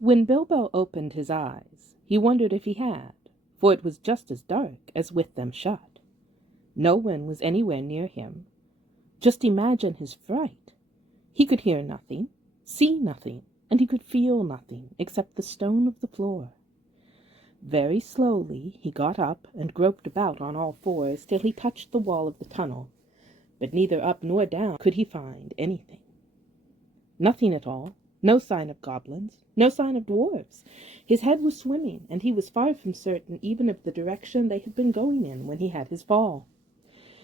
When Bilbo opened his eyes, he wondered if he had, for it was just as dark as with them shut. No one was anywhere near him. Just imagine his fright. He could hear nothing, see nothing, and he could feel nothing except the stone of the floor. Very slowly he got up and groped about on all fours till he touched the wall of the tunnel, but neither up nor down could he find anything. Nothing at all. No sign of goblins, no sign of dwarves. His head was swimming, and he was far from certain even of the direction they had been going in when he had his fall.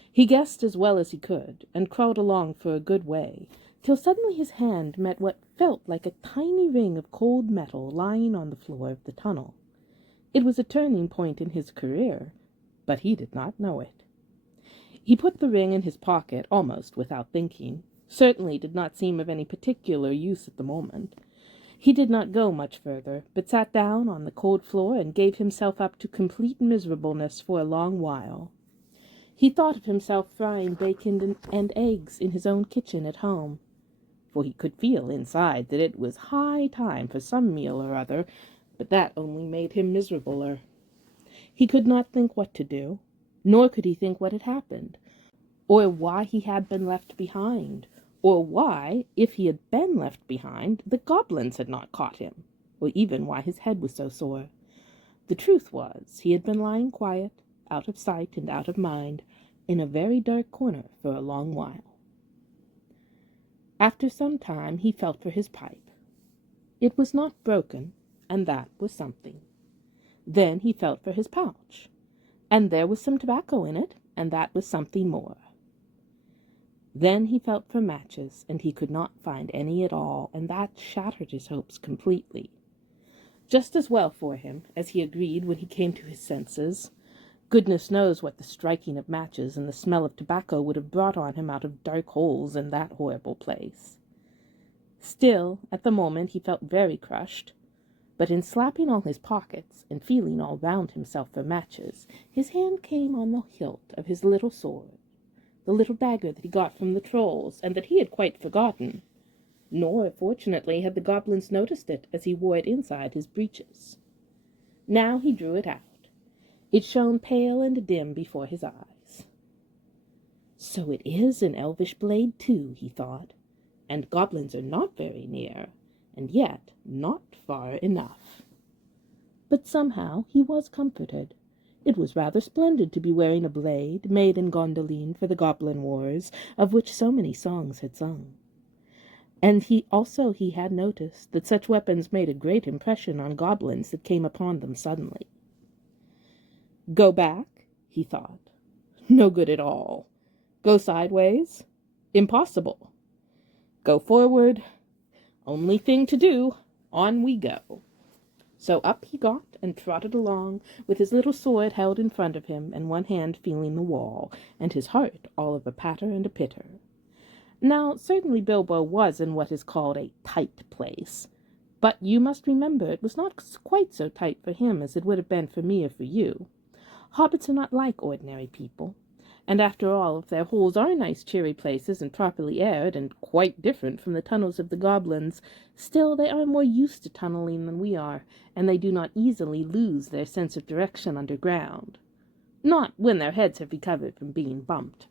He guessed as well as he could, and crawled along for a good way, till suddenly his hand met what felt like a tiny ring of cold metal lying on the floor of the tunnel. It was a turning point in his career, but he did not know it. He put the ring in his pocket almost without thinking. Certainly did not seem of any particular use at the moment. He did not go much further, but sat down on the cold floor and gave himself up to complete miserableness for a long while. He thought of himself frying bacon and eggs in his own kitchen at home, for he could feel inside that it was high time for some meal or other, but that only made him miserabler. He could not think what to do, nor could he think what had happened, or why he had been left behind, or why, if he had been left behind, the goblins had not caught him, or even why his head was so sore. The truth was, he had been lying quiet, out of sight and out of mind, in a very dark corner for a long while. After some time he felt for his pipe. It was not broken, and that was something. Then he felt for his pouch, and there was some tobacco in it, and that was something more. Then he felt for matches, and he could not find any at all, and that shattered his hopes completely. Just as well for him, as he agreed when he came to his senses. Goodness knows what the striking of matches and the smell of tobacco would have brought on him out of dark holes in that horrible place. Still, at the moment he felt very crushed, but in slapping all his pockets and feeling all round himself for matches, his hand came on the hilt of his little sword, the little dagger that he got from the trolls, and that he had quite forgotten. Nor, fortunately, had the goblins noticed it, as he wore it inside his breeches. Now he drew it out. It shone pale and dim before his eyes. So it is an elvish blade, too, he thought, and goblins are not very near, and yet not far enough. But somehow he was comforted. It was rather splendid to be wearing a blade made in Gondolin for the Goblin Wars, of which so many songs had sung. And he had noticed that such weapons made a great impression on goblins that came upon them suddenly. Go back, he thought. No good at all. Go sideways? Impossible. Go forward? Only thing to do. On we go. So up he got and trotted along, with his little sword held in front of him and one hand feeling the wall, and his heart all of a patter and a pitter. Now, certainly Bilbo was in what is called a tight place, but you must remember it was not quite so tight for him as it would have been for me or for you. Hobbits are not like ordinary people, and after all, if their holes are nice cheery places and properly aired, and quite different from the tunnels of the goblins, still they are more used to tunneling than we are, and they do not easily lose their sense of direction underground. Not when their heads have recovered from being bumped.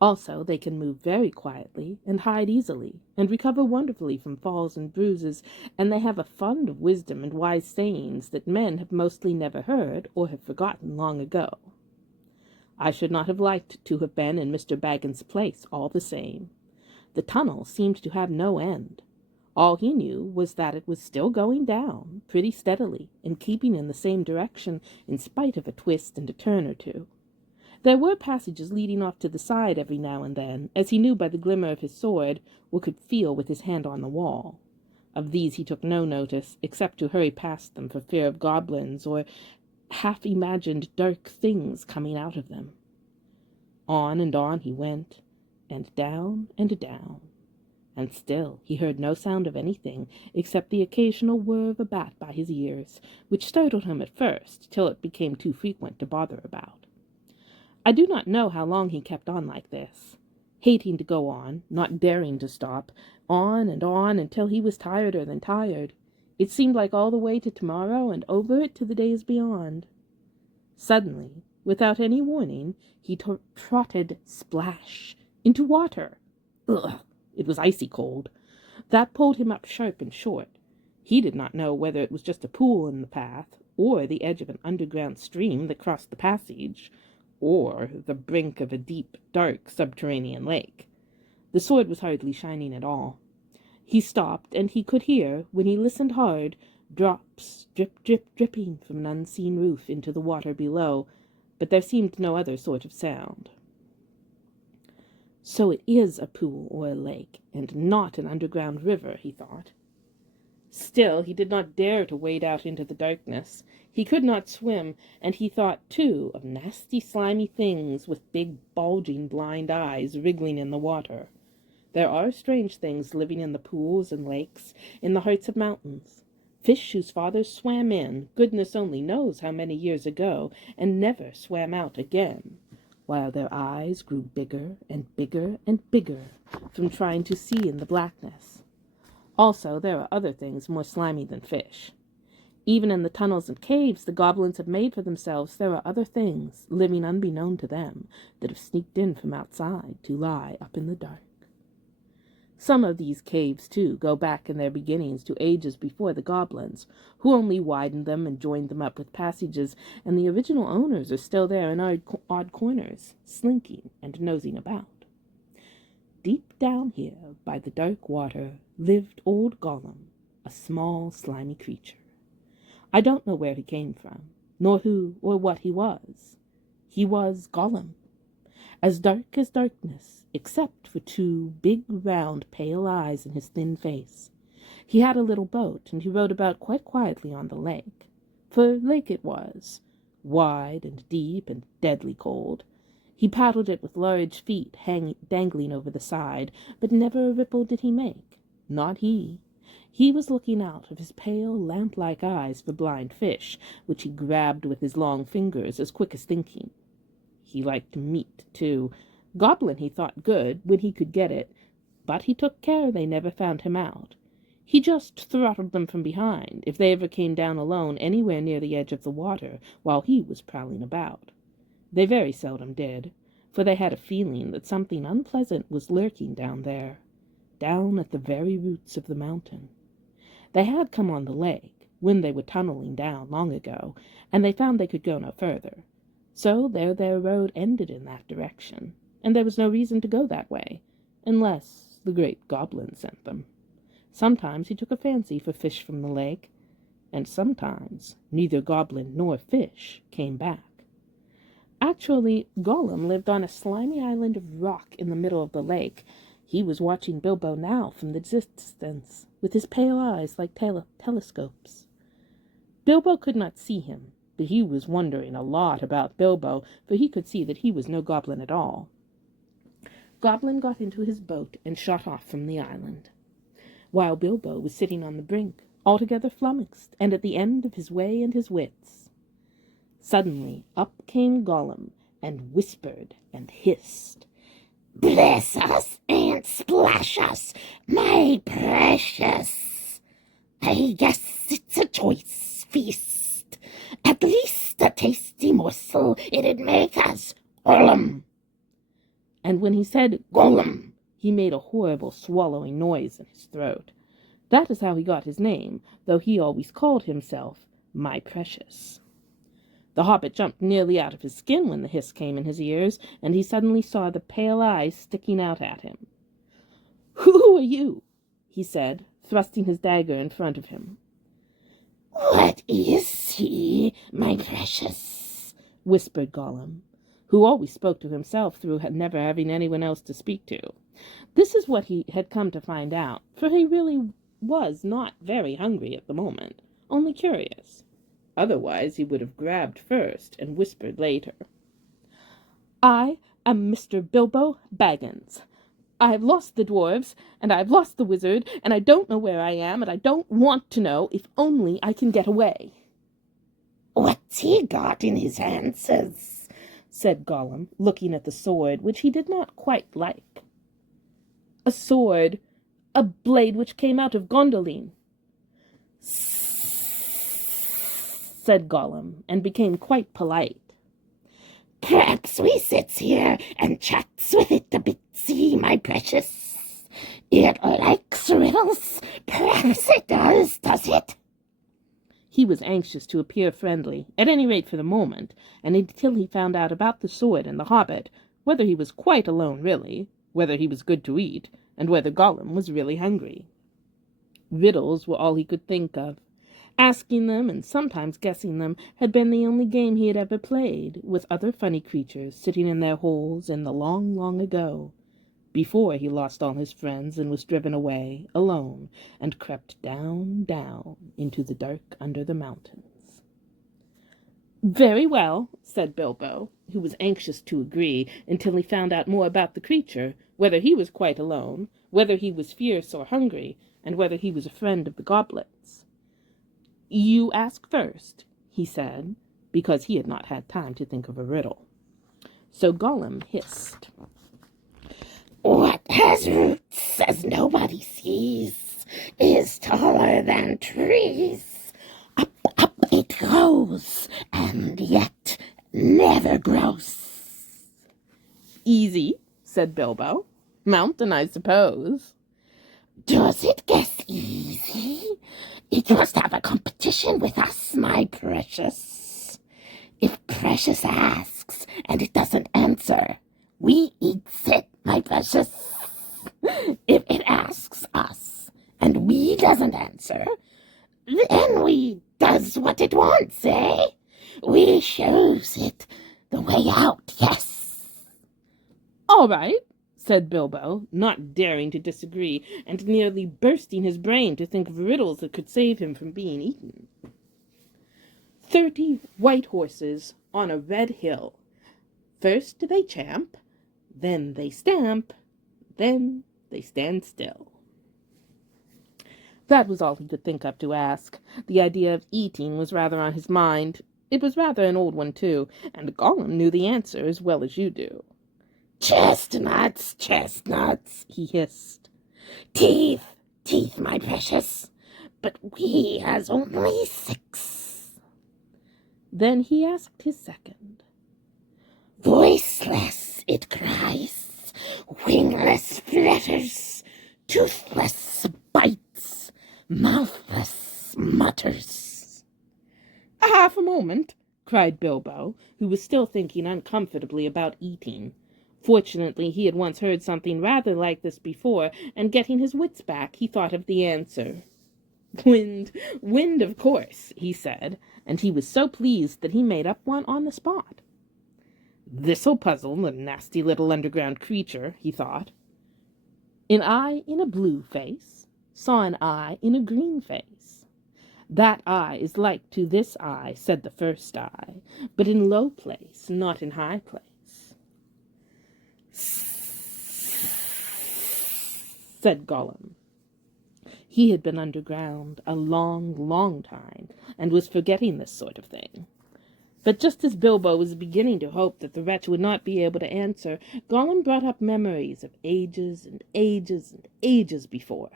Also, they can move very quietly, and hide easily, and recover wonderfully from falls and bruises, and they have a fund of wisdom and wise sayings that men have mostly never heard or have forgotten long ago. I should not have liked to have been in Mr. Baggin's place all the same. The tunnel seemed to have no end. All he knew was that it was still going down, pretty steadily, and keeping in the same direction in spite of a twist and a turn or two. There were passages leading off to the side every now and then, as he knew by the glimmer of his sword, or could feel with his hand on the wall. Of these he took no notice, except to hurry past them for fear of goblins, or half-imagined dark things coming out of them. On and on he went, and down, and still he heard no sound of anything, except the occasional whir of a bat by his ears, which startled him at first, till it became too frequent to bother about. I do not know how long he kept on like this, hating to go on, not daring to stop, on and on until he was tireder than tired. It seemed like all the way to tomorrow and over it to the days beyond. Suddenly, without any warning, he trotted splash into water. Ugh! It was icy cold. That pulled him up sharp and short. He did not know whether it was just a pool in the path, or the edge of an underground stream that crossed the passage, or the brink of a deep, dark subterranean lake. The sword was hardly shining at all. He stopped, and he could hear, when he listened hard, drops drip, drip, dripping from an unseen roof into the water below, but there seemed no other sort of sound. So it is a pool or a lake, and not an underground river, he thought. Still, he did not dare to wade out into the darkness. He could not swim, and he thought, too, of nasty, slimy things with big, bulging, blind eyes wriggling in the water. There are strange things living in the pools and lakes, in the hearts of mountains. Fish whose fathers swam in, goodness only knows how many years ago, and never swam out again, while their eyes grew bigger and bigger and bigger from trying to see in the blackness. Also, there are other things more slimy than fish. Even in the tunnels and caves the goblins have made for themselves, there are other things, living unbeknown to them, that have sneaked in from outside to lie up in the dark. Some of these caves, too, go back in their beginnings to ages before the goblins, who only widened them and joined them up with passages, and the original owners are still there in odd corners, slinking and nosing about. Deep down here, by the dark water, lived old Gollum, a small, slimy creature. I don't know where he came from, nor who or what he was. He was Gollum, as dark as darkness, except for two big, round, pale eyes in his thin face. He had a little boat, and he rowed about quite quietly on the lake, for lake it was, wide and deep and deadly cold. He paddled it with large feet dangling over the side, but never a ripple did he make. Not he. He was looking out of his pale, lamp-like eyes for blind fish, which he grabbed with his long fingers as quick as thinking. He liked meat, too. Goblin he thought good, when he could get it, but he took care they never found him out. He just throttled them from behind, if they ever came down alone anywhere near the edge of the water, while he was prowling about. They very seldom did, for they had a feeling that something unpleasant was lurking down there, down at the very roots of the mountain. They had come on the lake, when they were tunneling down long ago, and they found they could go no further. So there their road ended in that direction, and there was no reason to go that way, unless the great goblin sent them. Sometimes he took a fancy for fish from the lake, and sometimes neither goblin nor fish came back. Actually, Gollum lived on a slimy island of rock in the middle of the lake. He was watching Bilbo now from the distance, with his pale eyes like telescopes. Bilbo could not see him, but he was wondering a lot about Bilbo, for he could see that he was no goblin at all. Goblin got into his boat and shot off from the island, while Bilbo was sitting on the brink, altogether flummoxed, and at the end of his way and his wits. Suddenly up came Gollum, and whispered and hissed, "Bless us and splash us, my precious! I guess it's a choice feast. At least a tasty morsel it'd make us, Gollum." And when he said Gollum, he made a horrible swallowing noise in his throat. That is how he got his name, though he always called himself my precious. The Hobbit jumped nearly out of his skin when the hiss came in his ears, and he suddenly saw the pale eyes sticking out at him. "Who are you?" he said, thrusting his dagger in front of him. "What is he, my precious?" whispered Gollum, who always spoke to himself through never having anyone else to speak to. This is what he had come to find out, for he really was not very hungry at the moment, only curious. Otherwise he would have grabbed first and whispered later. "I am Mr. Bilbo Baggins. I've lost the dwarves, and I've lost the wizard, and I don't know where I am, and I don't want to know, if only I can get away." "What's he got in his hands?" said Gollum, looking at the sword, which he did not quite like. "A sword, a blade which came out of Gondolin." said Gollum, and became quite polite. "Perhaps we sits here and chats with it a bitsy, my precious. It likes riddles. Perhaps it does it?" He was anxious to appear friendly, at any rate for the moment, and until he found out about the sword and the Hobbit, whether he was quite alone really, whether he was good to eat, and whether Gollum was really hungry. Riddles were all he could think of. Asking them, and sometimes guessing them, had been the only game he had ever played, with other funny creatures sitting in their holes in the long, long ago, before he lost all his friends and was driven away, alone, and crept down, down, into the dark under the mountains. "Very well," said Bilbo, who was anxious to agree until he found out more about the creature, whether he was quite alone, whether he was fierce or hungry, and whether he was a friend of the goblets. "You ask first," he said, because he had not had time to think of a riddle. So Gollum hissed. "What has roots as nobody sees is taller than trees. Up, up it goes, and yet never grows." "Easy," said Bilbo. "Mountain, I suppose." "Does it guess easy? It must have a competition with us, my precious. If Precious asks and it doesn't answer, we eats it, my precious. If it asks us and we doesn't answer, then we does what it wants, eh? We shows it the way out, yes." "All right," said Bilbo, not daring to disagree, and nearly bursting his brain to think of riddles that could save him from being eaten. 30 white horses on a red hill. First they champ, then they stamp, then they stand still. That was all he could think up to ask. The idea of eating was rather on his mind. It was rather an old one, too, and Gollum knew the answer as well as you do. "Chestnuts, chestnuts," he hissed. "Teeth, teeth, my precious, but we has only 6. Then he asked his second. "Voiceless it cries, wingless flutters, toothless bites, mouthless mutters." "Half a moment," cried Bilbo, who was still thinking uncomfortably about eating. Fortunately, he had once heard something rather like this before, and getting his wits back, he thought of the answer. "Wind, wind, of course," he said, and he was so pleased that he made up one on the spot. "This'll puzzle the nasty little underground creature," he thought. An eye in a blue face saw an eye in a green face. "That eye is like to this eye," said the first eye, "but in low place, not in high place." Said Gollum. He had been underground a long, long time, and was forgetting this sort of thing. But just as Bilbo was beginning to hope that the wretch would not be able to answer, Gollum brought up memories of ages and ages and ages before,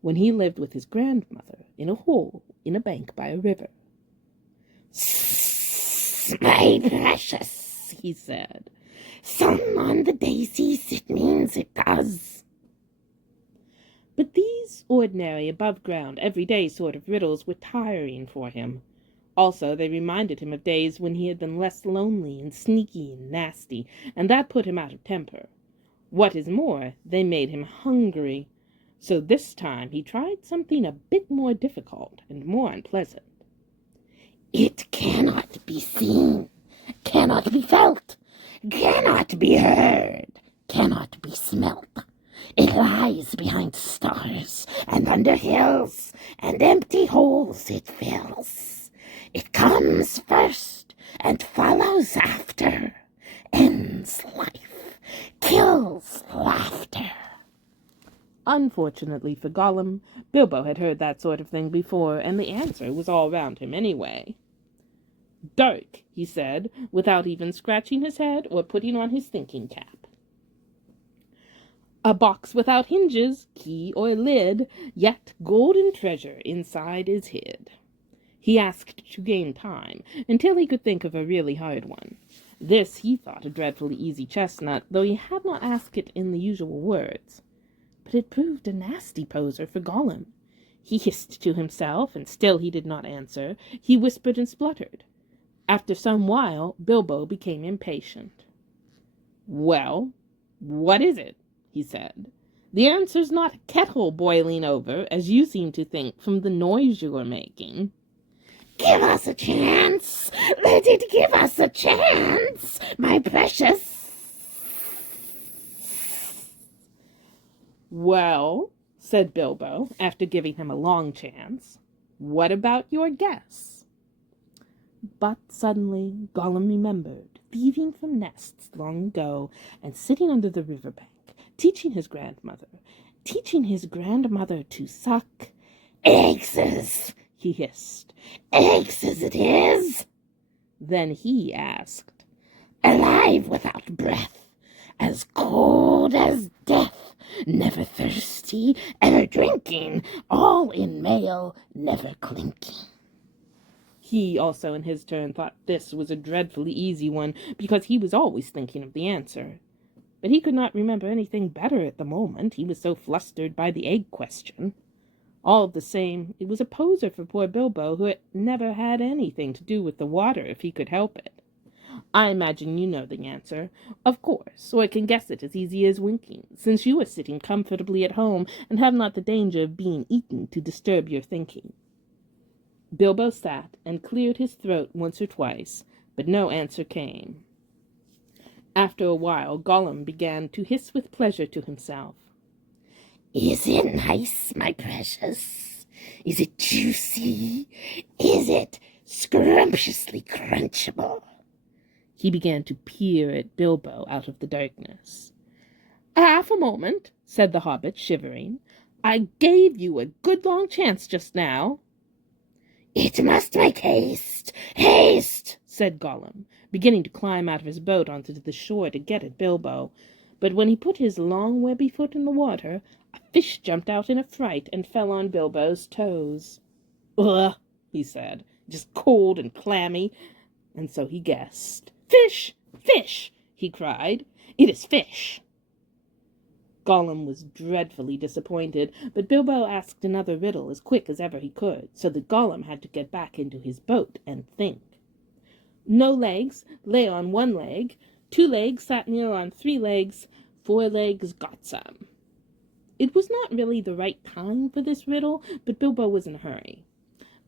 when he lived with his grandmother in a hole in a bank by a river. "My precious," he said, "sun on the daisies, it means it does." But these ordinary, above-ground, everyday sort of riddles were tiring for him. Also, they reminded him of days when he had been less lonely and sneaky and nasty, and that put him out of temper. What is more, they made him hungry. So this time he tried something a bit more difficult and more unpleasant. "It cannot be seen, cannot be felt, cannot be heard, cannot be smelt. It lies behind stars and under hills, and empty holes it fills. It comes first and follows after, ends life, kills laughter." Unfortunately for Gollum, Bilbo had heard that sort of thing before, and the answer was all round him anyway. "Dark," he said, without even scratching his head or putting on his thinking cap. "A box without hinges, key or lid, yet golden treasure inside is hid. He asked to gain time, until he could think of a really hard one. This he thought a dreadfully easy chestnut, though he had not asked it in the usual words. But it proved a nasty poser for Gollum. He hissed to himself, and still he did not answer. He whispered and spluttered. After some while, Bilbo became impatient. "Well, what is it?" he said. "The answer's not a kettle boiling over, as you seem to think from the noise you are making." "Give us a chance! Let it give us a chance, my precious!" "Well," said Bilbo, after giving him a long chance, "what about your guess?" But suddenly Gollum remembered thieving from nests long ago and sitting under the river bank, teaching his grandmother to suck "Eggs!" he hissed. "Eggs it is!" Then he asked, "Alive without breath, as cold as death, never thirsty, ever drinking, all in mail, never clinking." He also in his turn thought this was a dreadfully easy one, because he was always thinking of the answer. But he could not remember anything better at the moment, he was so flustered by the egg question. All the same, it was a poser for poor Bilbo, who had never had anything to do with the water if he could help it. I imagine you know the answer, of course, or can guess it as easy as winking, since you are sitting comfortably at home and have not the danger of being eaten to disturb your thinking. Bilbo sat and cleared his throat once or twice, but no answer came. After a while, Gollum began to hiss with pleasure to himself. "Is it nice, my precious? Is it juicy? Is it scrumptiously crunchable?" He began to peer at Bilbo out of the darkness. "Half a moment," said the Hobbit, shivering. "I gave you a good long chance just now." "It must make haste, haste," said Gollum, beginning to climb out of his boat onto the shore to get at Bilbo. But when he put his long webby foot in the water, a fish jumped out in a fright and fell on Bilbo's toes. "Ugh," he said, "just cold and clammy." And so he guessed. "Fish! Fish!" he cried. "It is fish!" Gollum was dreadfully disappointed, but Bilbo asked another riddle as quick as ever he could, so that Gollum had to get back into his boat and think. "No legs, lay on one leg. 2 legs sat near on 3 legs. 4 legs got some." It was not really the right time for this riddle, but Bilbo was in a hurry.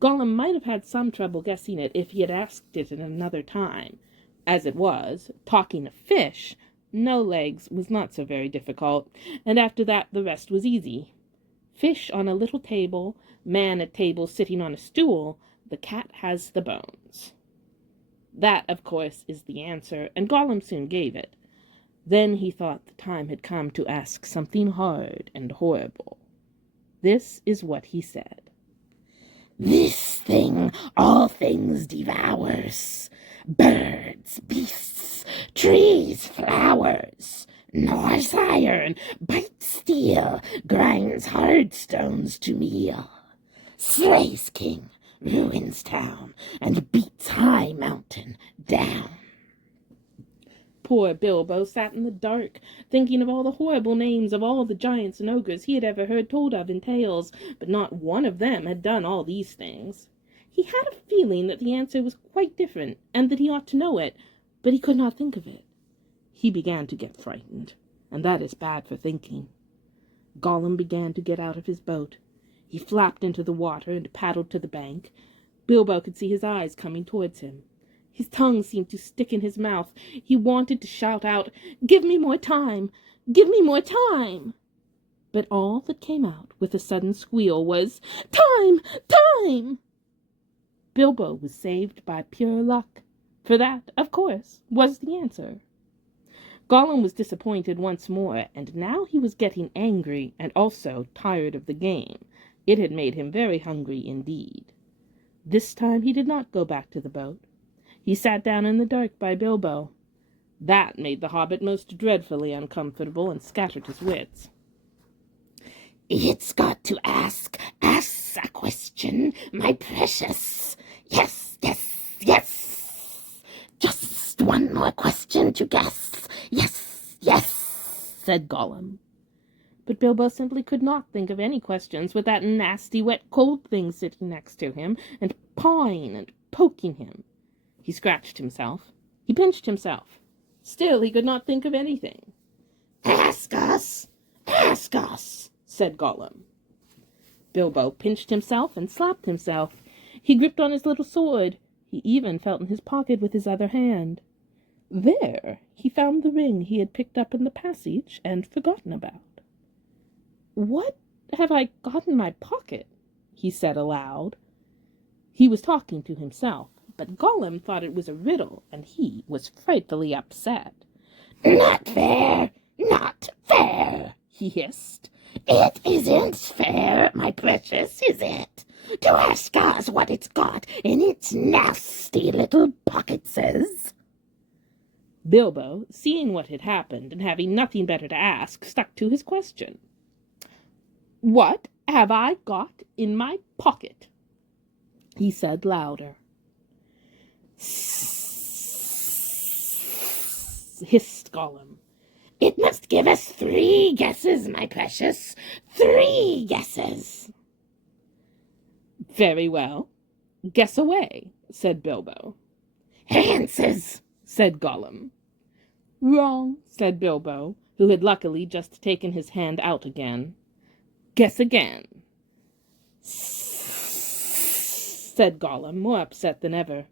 Gollum might have had some trouble guessing it if he had asked it at another time. As it was, talking of fish, no legs was not so very difficult, and after that the rest was easy. Fish on a little table, man at table sitting on a stool, the cat has the bones. That, of course, is the answer, and Gollum soon gave it. Then he thought the time had come to ask something hard and horrible. This is what he said. "This thing all things devours, birds, beasts, trees, flowers, gnaws iron, bites steel, grinds hard stones to meal, slays king, ruins town, and beats high mountain down." Poor Bilbo sat in the dark, thinking of all the horrible names of all the giants and ogres he had ever heard told of in tales, but not one of them had done all these things. He had a feeling that the answer was quite different, and that he ought to know it, but he could not think of it. He began to get frightened, and that is bad for thinking. Gollum began to get out of his boat. He flapped into the water and paddled to the bank. Bilbo could see his eyes coming towards him. His tongue seemed to stick in his mouth. He wanted to shout out, "Give me more time! Give me more time!" But all that came out with a sudden squeal was, "Time! Time!" Bilbo was saved by pure luck, for that, of course, was the answer. Gollum was disappointed once more, and now he was getting angry and also tired of the game. It had made him very hungry indeed. This time he did not go back to the boat. He sat down in the dark by Bilbo. That made the Hobbit most dreadfully uncomfortable and scattered his wits. It's got to ask us a question, my precious. Yes, yes, yes. Just one more question to guess. Yes, yes, said Gollum. But Bilbo simply could not think of any questions with that nasty wet cold thing sitting next to him, and pawing and poking him. He scratched himself. He pinched himself. Still he could not think of anything. Ask us, said Gollum. Bilbo pinched himself and slapped himself. He gripped on his little sword. He even felt in his pocket with his other hand. There he found the ring he had picked up in the passage and forgotten about. "What have I got in my pocket?" he said aloud. He was talking to himself, but Gollum thought it was a riddle, and he was frightfully upset. Not fair, not fair, he hissed. It isn't fair, my precious, is it? To ask us what it's got in its nasty little pocketses. Bilbo, seeing what had happened and having nothing better to ask, stuck to his question. "What have I got in my pocket?" he said louder. Hissed Gollum. It must give us 3 guesses, my precious. 3 guesses. Very well. Guess away, said Bilbo. Answers, said Gollum. Wrong, said Bilbo, who had luckily just taken his hand out again. Guess again, said Gollum, more upset than ever.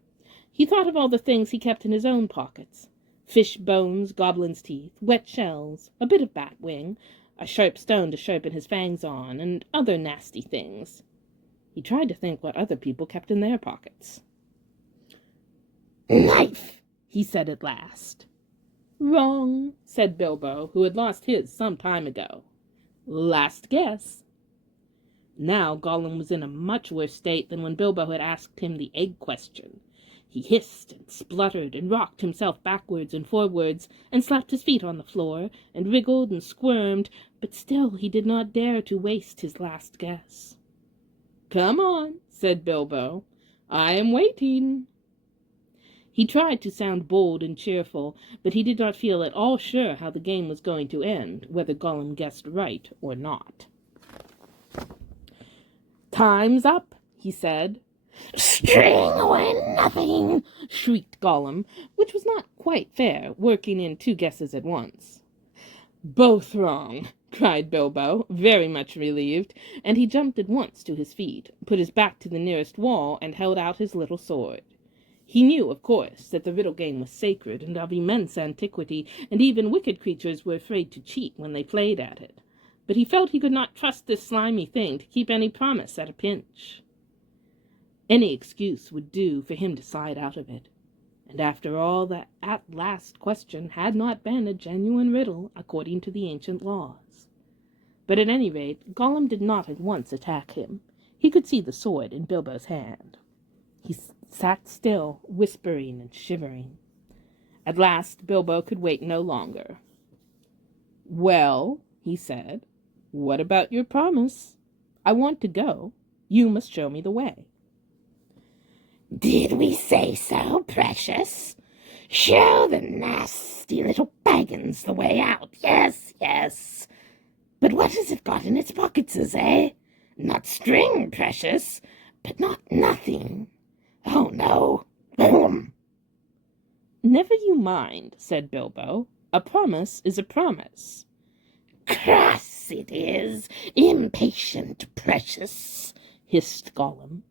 He thought of all the things he kept in his own pockets. Fish bones, goblin's teeth, wet shells, a bit of bat wing, a sharp stone to sharpen his fangs on, and other nasty things. He tried to think what other people kept in their pockets. Knife, he said at last. Wrong, said Bilbo, who had lost his some time ago. Last guess. Now Gollum was in a much worse state than when Bilbo had asked him the egg question. He hissed and spluttered and rocked himself backwards and forwards and slapped his feet on the floor and wriggled and squirmed, but still he did not dare to waste his last guess. Come on, said Bilbo. I am waiting. He tried to sound bold and cheerful, but he did not feel at all sure how the game was going to end, whether Gollum guessed right or not. Time's up, he said. String or nothing, shrieked Gollum, which was not quite fair, working in 2 guesses at once. Both wrong, cried Bilbo, very much relieved, and he jumped at once to his feet, put his back to the nearest wall, and held out his little sword. He knew, of course, that the riddle game was sacred and of immense antiquity, and even wicked creatures were afraid to cheat when they played at it. But he felt he could not trust this slimy thing to keep any promise at a pinch. Any excuse would do for him to slide out of it. And after all, that last question had not been a genuine riddle according to the ancient laws. But at any rate, Gollum did not at once attack him. He could see the sword in Bilbo's hand. He sat still, whispering and shivering. At last Bilbo could wait no longer. Well, he said, what about your promise? I want to go. You must show me the way. Did we say so, precious? Show the nasty little pagans the way out. Yes, yes. But what has it got in its pockets, eh? Not string, precious, but not nothing. Oh, no. Boom. Never you mind, said Bilbo. A promise is a promise. Cross it is, impatient precious, hissed Gollum.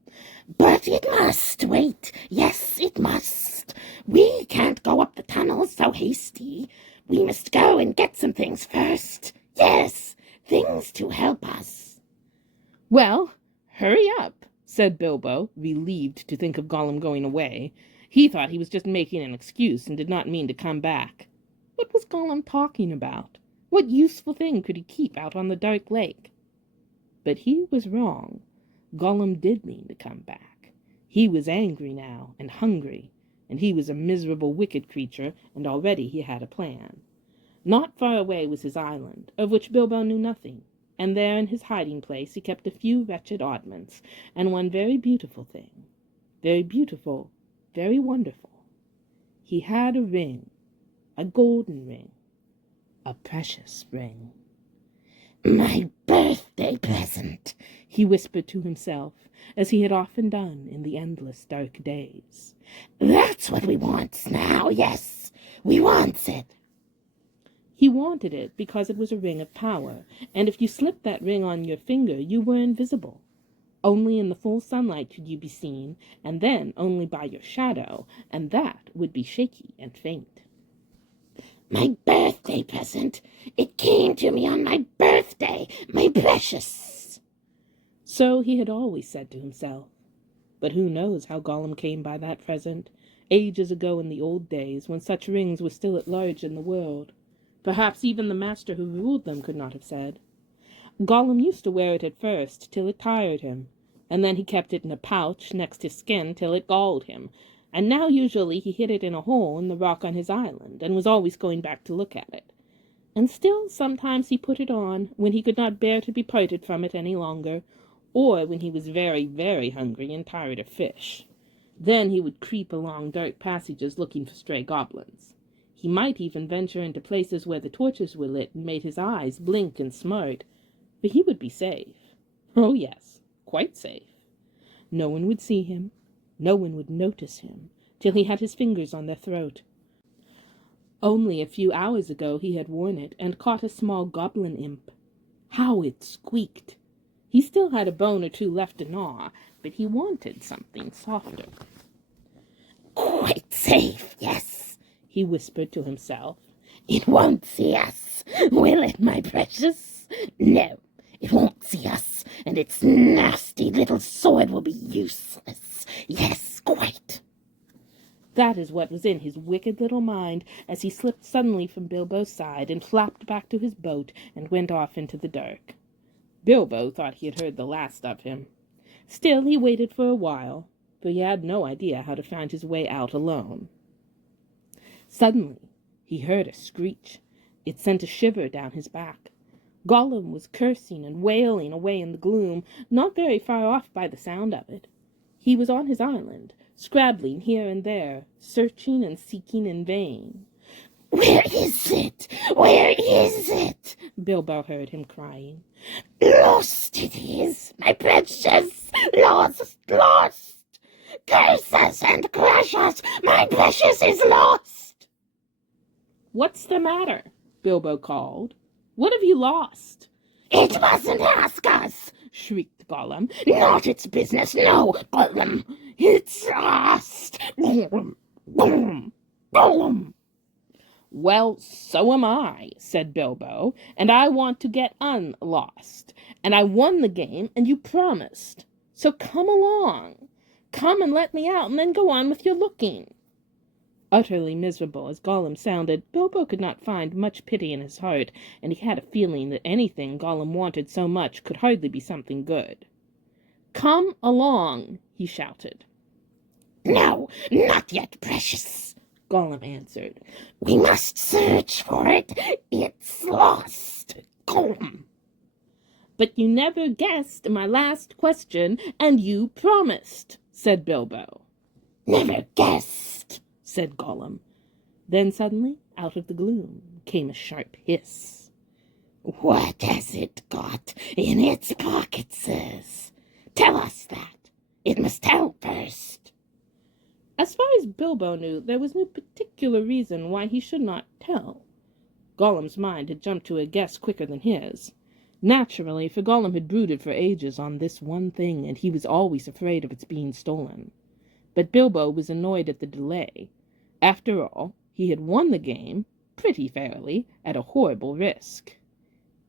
But it must wait. Yes, it must. We can't go up the tunnel so hasty. We must go and get some things first. Yes, things to help us. Well, hurry up, said Bilbo, relieved to think of Gollum going away. He thought he was just making an excuse and did not mean to come back. What was Gollum talking about? What useful thing could he keep out on the dark lake? But he was wrong. Gollum did mean to come back. He was angry now and hungry, and he was a miserable, wicked creature, and already he had a plan. Not far away was his island, of which Bilbo knew nothing, and there in his hiding place he kept a few wretched oddments, and one very beautiful thing. Very beautiful, very wonderful. He had a ring, a golden ring, a precious ring. "My birthday present," he whispered to himself, as he had often done in the endless dark days. "That's what we wants now, yes, we wants it." He wanted it because it was a ring of power, and if you slipped that ring on your finger, you were invisible. Only in the full sunlight could you be seen, and then only by your shadow, and that would be shaky and faint. "My birthday present. It came to me on my birthday, my precious." So he had always said to himself. But who knows how Gollum came by that present, ages ago in the old days, when such rings were still at large in the world. Perhaps even the master who ruled them could not have said. Gollum used to wear it at first, till it tired him, and then he kept it in a pouch next his skin till it galled him, and now usually he hid it in a hole in the rock on his island, and was always going back to look at it. And still sometimes he put it on, when he could not bear to be parted from it any longer, or when he was very, very hungry and tired of fish. Then he would creep along dark passages looking for stray goblins. He might even venture into places where the torches were lit and made his eyes blink and smart, but he would be safe. Oh yes, quite safe. No one would see him, no one would notice him, till he had his fingers on their throat. Only a few hours ago he had worn it and caught a small goblin imp. How it squeaked! He still had a bone or two left to gnaw, but he wanted something softer. "Quite safe, yes," he whispered to himself. "It won't see us, will it, my precious? No, it won't see us, and its nasty little sword will be useless. Yes, quite." That is what was in his wicked little mind as he slipped suddenly from Bilbo's side and flapped back to his boat and went off into the dark. Bilbo thought he had heard the last of him. Still he waited for a while, for he had no idea how to find his way out alone. Suddenly he heard a screech. It sent a shiver down his back. Gollum was cursing and wailing away in the gloom, not very far off by the sound of it. He was on his island, scrabbling here and there, searching and seeking in vain. "Where is it? Where is it?" Bilbo heard him crying. "Lost it is, my precious, lost, lost. Curse us and crush us, my precious is lost." "What's the matter?" Bilbo called. "What have you lost?" "It mustn't ask us," shrieked Gollum. "Not its business, no, Gollum. It's lost. Gollum, Gollum, Gollum." "Well, so am I," said Bilbo, "and I want to get unlost. And I won the game, and you promised. So come along. Come and let me out, and then go on with your looking." Utterly miserable as Gollum sounded, Bilbo could not find much pity in his heart, and he had a feeling that anything Gollum wanted so much could hardly be something good. "Come along," he shouted. "No, not yet, precious," Gollum answered. "We must search for it. It's lost. Gollum." "But you never guessed my last question, and you promised," said Bilbo. "Never guessed," said Gollum. Then suddenly, out of the gloom, came a sharp hiss. "What has it got in its pockets? Tell us that. It must tell first." As far as Bilbo knew, there was no particular reason why he should not tell. Gollum's mind had jumped to a guess quicker than his. Naturally, for Gollum had brooded for ages on this one thing, and he was always afraid of its being stolen. But Bilbo was annoyed at the delay. After all, he had won the game, pretty fairly, at a horrible risk.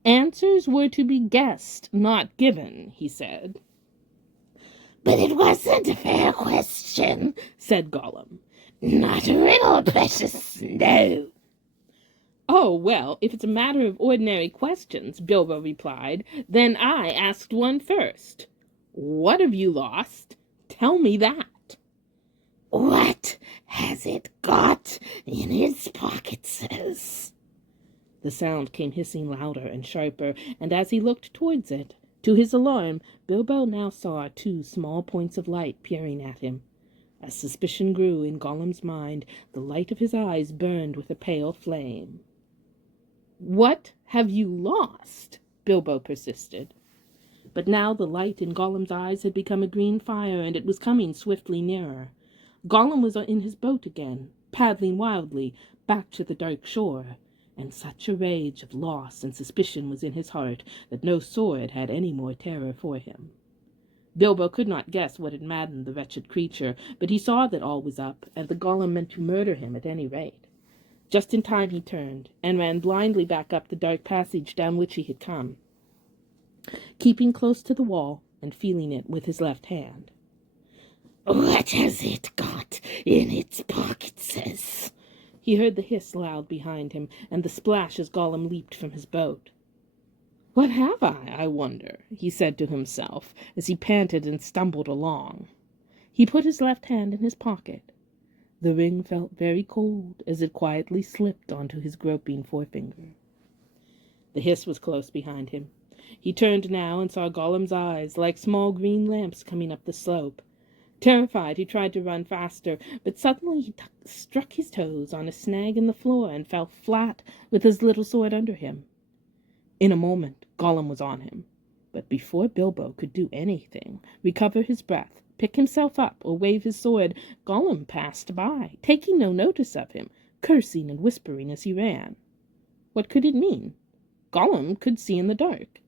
Answers were to be guessed, not given, he said. "But it wasn't a fair question," said Gollum. "Not a riddle, precious, no." "Oh, well, if it's a matter of ordinary questions," Bilbo replied, "then I asked one first. What have you lost? Tell me that." "What has it got in its pockets?" The sound came hissing louder and sharper, and as he looked towards it, to his alarm, Bilbo now saw 2 small points of light peering at him. As suspicion grew in Gollum's mind, the light of his eyes burned with a pale flame. "What have you lost?" Bilbo persisted. But now the light in Gollum's eyes had become a green fire, and it was coming swiftly nearer. Gollum was in his boat again, paddling wildly back to the dark shore, and such a rage of loss and suspicion was in his heart that no sword had any more terror for him. Bilbo could not guess what had maddened the wretched creature, but he saw that all was up, and the Gollum meant to murder him at any rate. Just in time he turned, and ran blindly back up the dark passage down which he had come, keeping close to the wall and feeling it with his left hand. "What has it got in its pockets?" He heard the hiss loud behind him, and the splash as Gollum leaped from his boat. "What have I wonder?" he said to himself, as he panted and stumbled along. He put his left hand in his pocket. The ring felt very cold as it quietly slipped onto his groping forefinger. The hiss was close behind him. He turned now and saw Gollum's eyes, like small green lamps coming up the slope. Terrified, he tried to run faster, but suddenly he struck his toes on a snag in the floor and fell flat with his little sword under him. In a moment, Gollum was on him, but before Bilbo could do anything, recover his breath, pick himself up, or wave his sword, Gollum passed by, taking no notice of him, cursing and whispering as he ran. What could it mean? Gollum could see in the dark.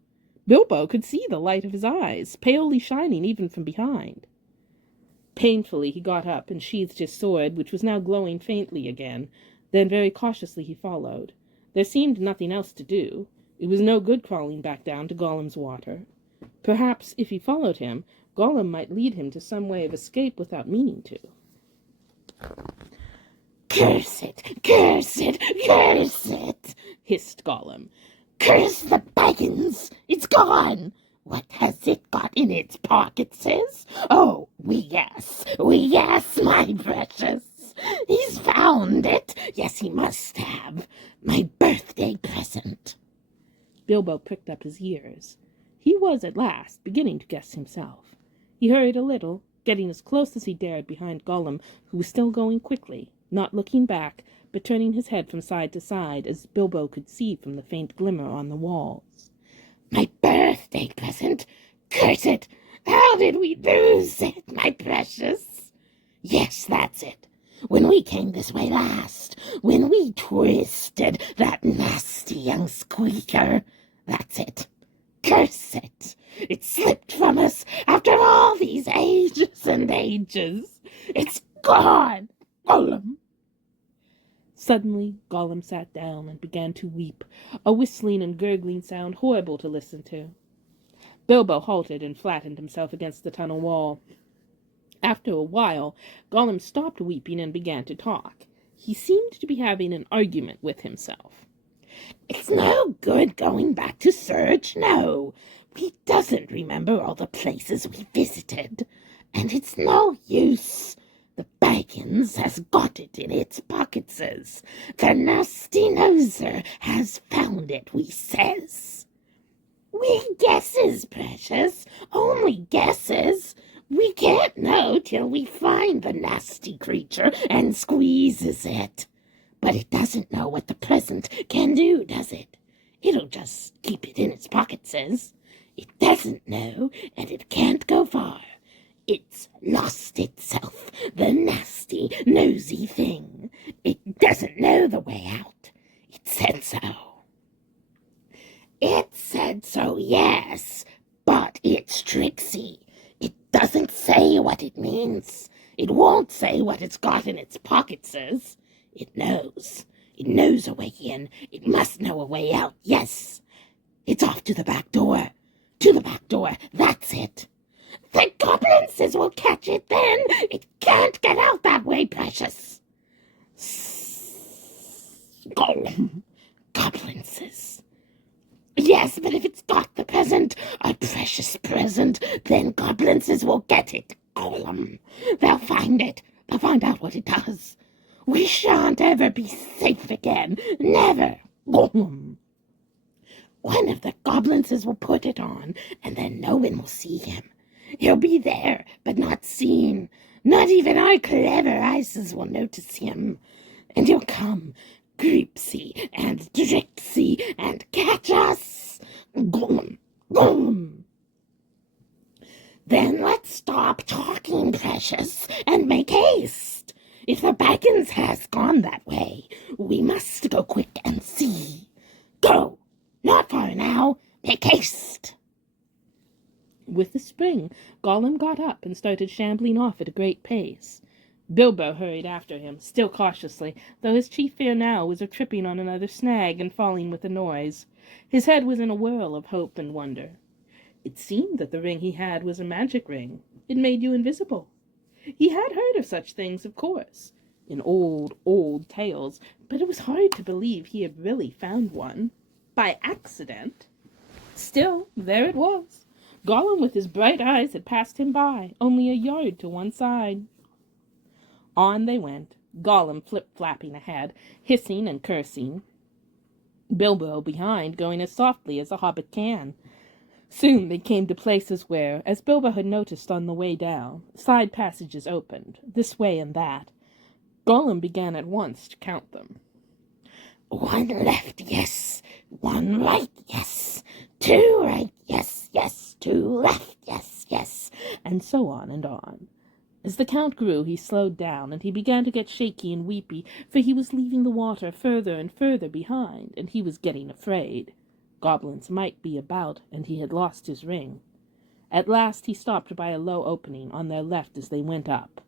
Bilbo could see the light of his eyes, palely shining even from behind. Painfully he got up and sheathed his sword, which was now glowing faintly again. Then very cautiously he followed. There seemed nothing else to do. It was no good crawling back down to Gollum's water. Perhaps, if he followed him, Gollum might lead him to some way of escape without meaning to. "Curse it! Curse it! Curse it!" hissed Gollum. "Curse the Baggins! It's gone! What has it got in its pockets? Oh, yes, my precious! He's found it! Yes, he must have! My birthday present!" Bilbo pricked up his ears. He was, at last, beginning to guess himself. He hurried a little, getting as close as he dared behind Gollum, who was still going quickly, not looking back, but turning his head from side to side, as Bilbo could see from the faint glimmer on the walls. "My birthday present? Curse it! How did we lose it, my precious?" "Yes, that's it. When we came this way last, when we twisted that nasty young squeaker, that's it. Curse it! It slipped from us after all these ages and ages. It's gone, Gollum." Suddenly Gollum sat down and began to weep, a whistling and gurgling sound horrible to listen to. Bilbo halted and flattened himself against the tunnel wall. After a while, Gollum stopped weeping and began to talk. He seemed to be having an argument with himself. "It's no good going back to search, no. We doesn't remember all the places we visited, and it's no use. The Baggins has got it in its pockets. The nasty noser has found it, we says. We guesses, precious, only guesses. We can't know till we find the nasty creature and squeezes it. But it doesn't know what the present can do, does it? It'll just keep it in its pockets. It doesn't know, and it can't go far. It's lost itself, the nasty, nosy thing. It doesn't know the way out. It said so. It said so, yes, but it's tricksy. It doesn't say what it means. It won't say what it's got in its pockets. It knows. It knows a way in. It must know a way out, yes. It's off to the back door. To the back door, that's it. The goblins will catch it then. It can't get out that way, precious. Goblins. Yes, but if it's got the present, a precious present, then goblins will get it, Gollum. They'll find it. They'll find out what it does. We shan't ever be safe again. Never. Gollum. One of the goblins will put it on, and then no one will see him. He'll be there, but not seen. Not even our clever eyes will notice him. And he'll come, creepsy and tricksy, and catch us. Gollum, Gollum. Then let's stop talking, precious, and make haste. If the Baggins has gone that way, we must go quick and see. Go! Not far now. Make haste. With the spring, Gollum got up and started shambling off at a great pace. Bilbo hurried after him, still cautiously, though his chief fear now was of tripping on another snag and falling with a noise. His head was in a whirl of hope and wonder. It seemed that the ring he had was a magic ring. It made you invisible. He had heard of such things, of course, in old tales, but it was hard to believe he had really found one. By accident. Still, there it was. Gollum with his bright eyes had passed him by, only a yard to one side. On they went, Gollum flip-flapping ahead, hissing and cursing, Bilbo behind, going as softly as a hobbit can. Soon they came to places where, as Bilbo had noticed on the way down, side passages opened, this way and that. Gollum began at once to count them. 1 left, yes. 1 right, yes. 2 right, yes, yes. 2 left, yes, yes. And so on and on. As the count grew, he slowed down, and he began to get shaky and weepy, for he was leaving the water further and further behind, and he was getting afraid. Goblins might be about, and he had lost his ring. At last he stopped by a low opening on their left as they went up.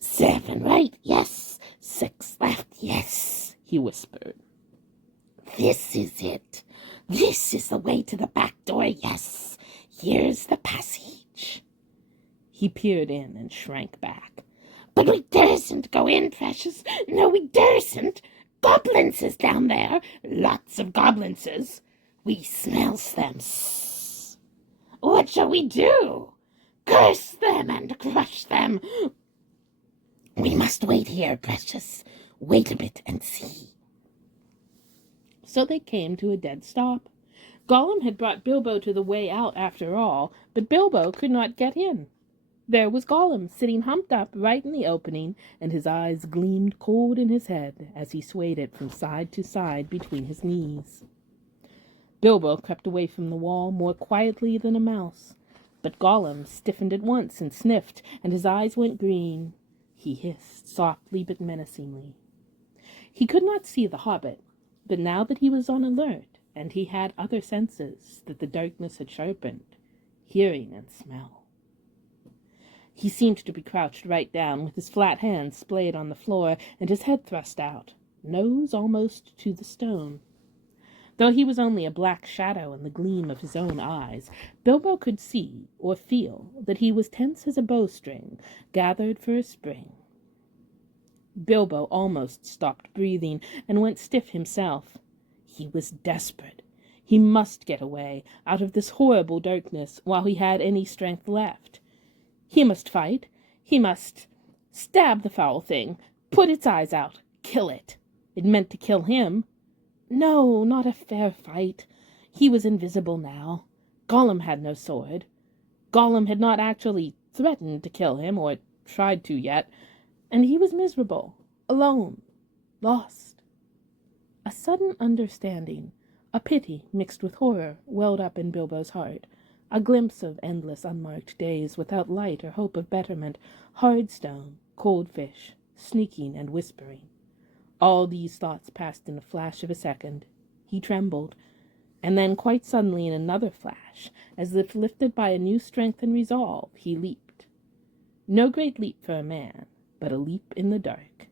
7 right, yes. 6 left, yes, he whispered. This is it. This is the way to the back door, yes. Here's the passage. He peered in and shrank back. But we dursn't go in, precious. No, we dursn't. Goblinses down there. Lots of goblinses. We smells them. What shall we do? Curse them and crush them. We must wait here, precious. Wait a bit and see. So they came to a dead stop. Gollum had brought Bilbo to the way out after all, but Bilbo could not get in. There was Gollum, sitting humped up right in the opening, and his eyes gleamed cold in his head as he swayed it from side to side between his knees. Bilbo crept away from the wall more quietly than a mouse, but Gollum stiffened at once and sniffed, and his eyes went green. He hissed softly but menacingly. He could not see the hobbit, but now that he was on alert, and he had other senses that the darkness had sharpened, hearing and smell. He seemed to be crouched right down, with his flat hands splayed on the floor, and his head thrust out, nose almost to the stone. Though he was only a black shadow in the gleam of his own eyes, Bilbo could see, or feel, that he was tense as a bowstring, gathered for a spring. Bilbo almost stopped breathing, and went stiff himself. He was desperate. He must get away, out of this horrible darkness, while he had any strength left. He must fight. He must stab the foul thing, put its eyes out, kill it. It meant to kill him. No, not a fair fight. He was invisible now. Gollum had no sword. Gollum had not actually threatened to kill him, or tried to yet, and he was miserable, alone, lost. A sudden understanding, a pity mixed with horror, welled up in Bilbo's heart. A glimpse of endless unmarked days without light or hope of betterment, hard stone, cold fish, sneaking and whispering. All these thoughts passed in a flash of a second. He trembled, and then quite suddenly in another flash, as if lifted by a new strength and resolve, he leaped. No great leap for a man, but a leap in the dark.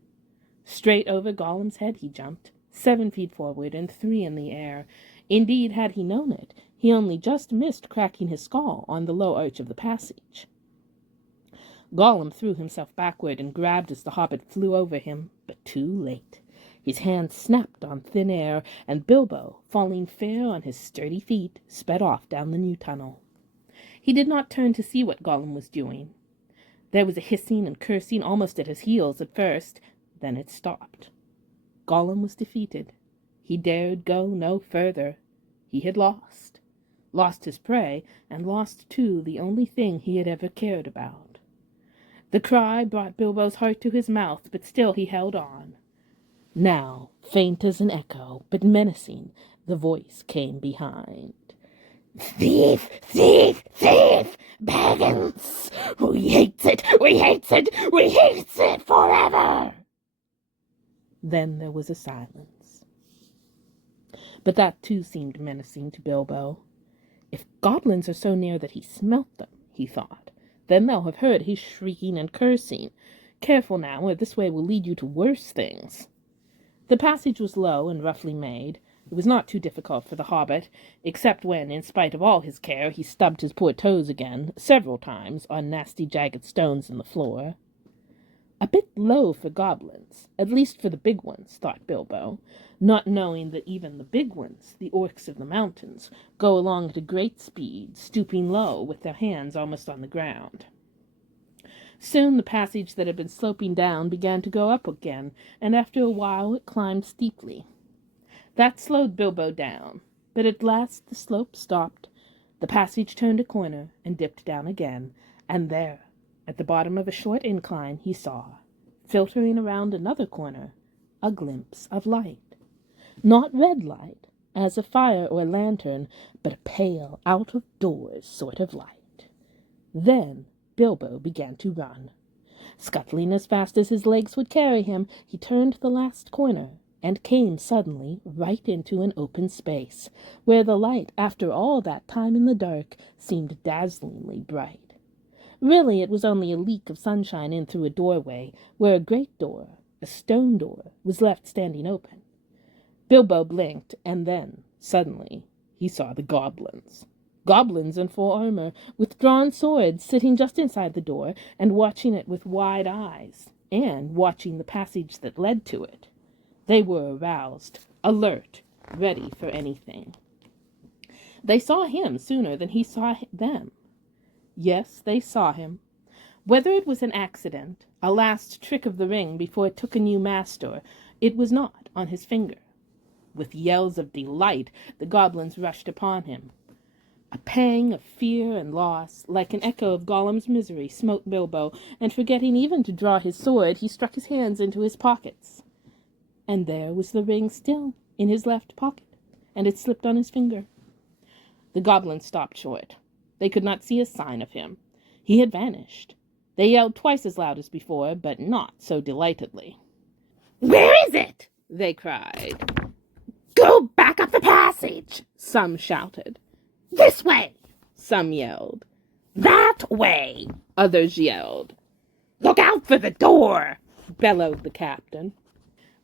Straight over Gollum's head he jumped, 7 feet forward and 3 in the air. Indeed, had he known it, he only just missed cracking his skull on the low arch of the passage. Gollum threw himself backward and grabbed as the hobbit flew over him, but too late. His hand snapped on thin air, and Bilbo, falling fair on his sturdy feet, sped off down the new tunnel. He did not turn to see what Gollum was doing. There was a hissing and cursing almost at his heels at first, then it stopped. Gollum was defeated. He dared go no further. He had lost. Lost his prey, and lost, too, the only thing he had ever cared about. The cry brought Bilbo's heart to his mouth, but still he held on. Now, faint as an echo, but menacing, the voice came behind. Thief, thief, thief! Baggins! We hates it, we hates it, we hates it forever! Then there was a silence. But that too seemed menacing to Bilbo. If goblins are so near that he smelt them, he thought, then they'll have heard his shrieking and cursing. Careful now, or this way will lead you to worse things. The passage was low and roughly made. It was not too difficult for the Hobbit, except when, in spite of all his care, he stubbed his poor toes again, several times, on nasty jagged stones in the floor. A bit low for goblins, at least for the big ones, thought Bilbo, not knowing that even the big ones, the orcs of the mountains, go along at a great speed, stooping low, with their hands almost on the ground. Soon the passage that had been sloping down began to go up again, and after a while it climbed steeply. That slowed Bilbo down, but at last the slope stopped. The passage turned a corner and dipped down again, and there, at the bottom of a short incline, he saw, filtering around another corner, a glimpse of light. Not red light, as of fire or lantern, but a pale, out-of-doors sort of light. Then Bilbo began to run. Scuttling as fast as his legs would carry him, he turned the last corner, and came suddenly right into an open space, where the light, after all that time in the dark, seemed dazzlingly bright. Really, it was only a leak of sunshine in through a doorway, where a great door, a stone door, was left standing open. Bilbo blinked, and then, suddenly, he saw the goblins. Goblins in full armor, with drawn swords, sitting just inside the door, and watching it with wide eyes, and watching the passage that led to it. They were aroused, alert, ready for anything. They saw him sooner than he saw them. Yes, they saw him. Whether it was an accident, a last trick of the ring before it took a new master, it was not on his finger. With yells of delight, the goblins rushed upon him. A pang of fear and loss, like an echo of Gollum's misery, smote Bilbo, and forgetting even to draw his sword, he struck his hands into his pockets. And there was the ring still in his left pocket, and it slipped on his finger. The goblins stopped short. They could not see a sign of him. He had vanished. They yelled twice as loud as before, but not so delightedly. Where is it? They cried. Go back up the passage, Some shouted. This way, Some yelled. That way, Others yelled. Look out for the door, Bellowed the captain.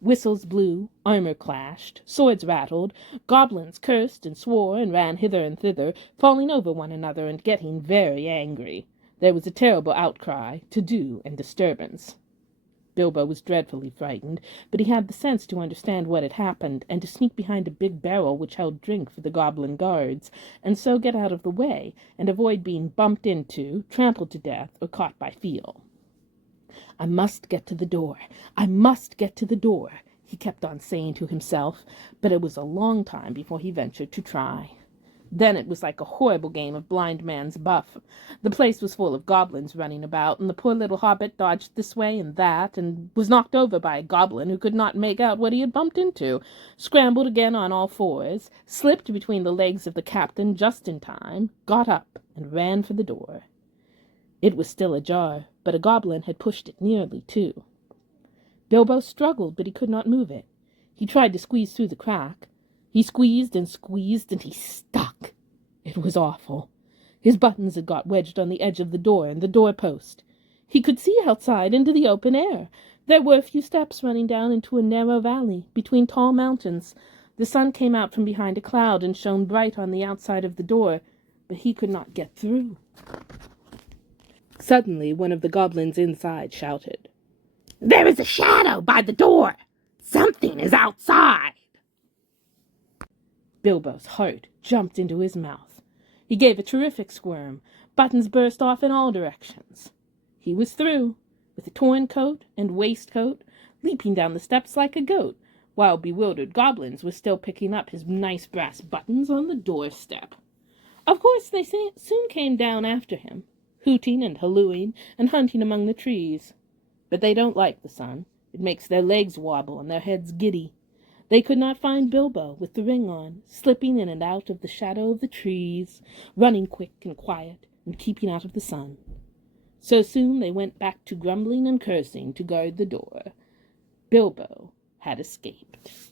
Whistles blew, armor clashed, swords rattled, goblins cursed and swore and ran hither and thither, falling over one another and getting very angry. There was a terrible outcry, to-do, and disturbance. Bilbo was dreadfully frightened, but he had the sense to understand what had happened, and to sneak behind a big barrel which held drink for the goblin guards, and so get out of the way, and avoid being bumped into, trampled to death, or caught by feel. I must get to the door. I must get to the door, he kept on saying to himself, but it was a long time before he ventured to try. Then it was like a horrible game of blind man's buff. The place was full of goblins running about, and the poor little hobbit dodged this way and that, and was knocked over by a goblin who could not make out what he had bumped into, scrambled again on all fours, slipped between the legs of the captain just in time, got up, and ran for the door. It was still ajar, but a goblin had pushed it nearly to. Bilbo struggled, but he could not move it. He tried to squeeze through the crack. He squeezed, and he stuck. It was awful. His buttons had got wedged on the edge of the door and the door-post. He could see outside into the open air. There were a few steps running down into a narrow valley, between tall mountains. The sun came out from behind a cloud and shone bright on the outside of the door, but he could not get through. Suddenly one of the goblins inside shouted, There is a shadow by the door. Something is outside. Bilbo's heart jumped into his mouth. He gave a terrific squirm. Buttons burst off in all directions. He was through, with a torn coat and waistcoat, leaping down the steps like a goat, while bewildered goblins were still picking up his nice brass buttons on the doorstep. Of course they soon came down after him, hooting and hallooing and hunting among the trees. But they don't like the sun. It makes their legs wobble and their heads giddy. They could not find Bilbo with the ring on, slipping in and out of the shadow of the trees, running quick and quiet, and keeping out of the sun. So soon they went back to grumbling and cursing to guard the door. Bilbo had escaped.